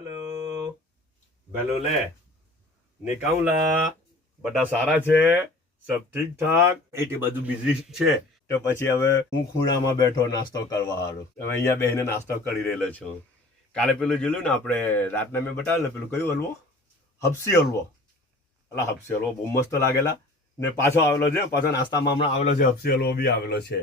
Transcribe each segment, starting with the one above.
hello बेलोले निकाउला બધા સારા છે સબ ઠીક ઠાક એટી બધું બિઝી છે તો પછી હવે હું ખૂણામાં બેઠો નાસ્તો કરવા હારું હવે અહીંયા બેહીને નાસ્તો કરી રહેલો છું કાલે પેલું જોયું ને આપણે રાતના મેં બતાવેલું ને પેલું કયું હલવો હબસી હલવો અલા હબસી હલવો બહુ મસ્ત લાગેલા ને પાછો આવેલો છે પાછો નાસ્તામાં હમણાં આવેલો છે હબસી હલવો બી આવેલો છે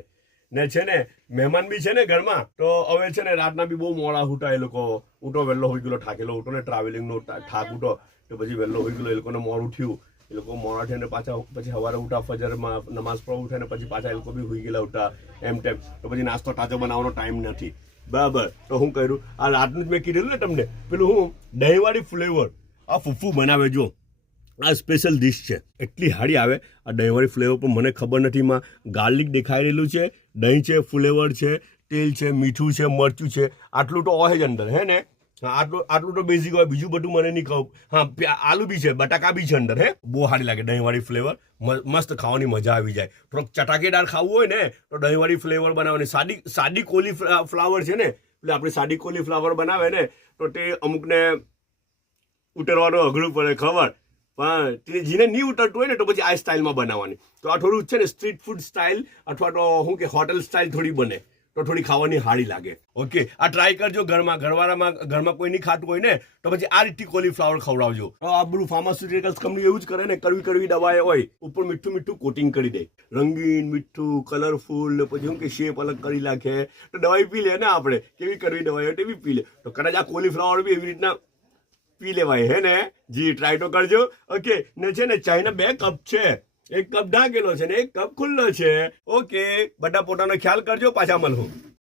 ને છે ને મહેમાન બી છે ને ઘરમાં તો હવે છે ને રાતના બી બહુ મોડા ઉઠા એ લોકો ઉઠો વહેલો હોઈ ગયેલો થાકેલો ઉઠો ને ટ્રાવેલિંગનો થાક ઉઠો તો પછી વહેલો હોઈ ગયેલો એ લોકોને મોડું થયું એ લોકો મોડા થઈને પાછા પછી સવારે ઉઠા ફજરમાં નમાઝ પઢવા ઉઠે ને પછી પાછા એ લોકો બી હોઈ ગયેલા ઉઠા એમ ટેમ તો પછી નાસ્તો તાજો બનાવવાનો ટાઈમ નથી બરાબર તો હું કર્યું આ રાતનું જ મેં કીધેલું ને તમને પેલું હું દહીંવાળી ફ્લેવર આ ફૂફુ બનાવે જો આ સ્પેશિયલ ડિશ છે એટલી હારી આવે આ દહીંવાળી ફ્લેવર પણ મને ખબર નથી માં ગાર્લિક દેખાઈ રહેલું છે દહીં છે ફ્લેવર છે તેલ છે મીઠું છે મરચું છે આટલું તો હોય જ અંદર હે ને આટલું તો બેઝિક હોય બીજું બધું મને નહીં કહું હા આલુ બી છે બટાકા બી છે અંદર હે બહુ સારી લાગે દહીંવાળી ફ્લેવર મસ્ત ખાવાની મજા આવી જાય થોડોક ચટાકેદાર ખાવું હોય ને તો દહીંવાળી ફ્લેવર બનાવવાની સાદી કોલીફ્લાવર છે ને એટલે આપણે સાદી કોલીફ્લાવર બનાવે ને તો તે અમુકને ઉતરવાનું અઘરું પડે ખબર પણ જેને નહીં ઉતરતું હોય ને તો પછી આ સ્ટાઇલમાં બનાવવાની તો આ થોડું છે ને સ્ટ્રીટ ફૂડ સ્ટાઇલ અથવા તો શું કે હોટલ સ્ટાઇલ થોડી બને તો થોડી ખાવાની હારી લાગે ઓકે આ ટ્રાય કરજો ઘરમાં કોઈ નહીં ખાતું હોય ને તો પછી આ રીતની કોલીફ્લાવર ખવડાવજો તો આ બધું ફાર્માસ્યુટિકલ્સ કંપની એવું જ કરે ને કરવી દવાએ હોય ઉપર મીઠું કોટિંગ કરી દે રંગીન મીઠું કલરફુલ ને પછી શું કે શેપ અલગ કરી નાખે તો દવાઈ પી લે ને આપણે કેવી કરવી દવાઈ હોય તેવી પી લે તો કદાચ આ કોલીફ્લાવર બી એવી રીતના પી લેવાય હે ને જી ટ્રાય તો કરજો ઓકે ને છે ને ચાયના 2 કપ છે એક કપ ઢાંકેલો છે ને એક કપ ખુલ્લો છે ઓકે બધા પોતાનો ખ્યાલ કરજો પાછા મળું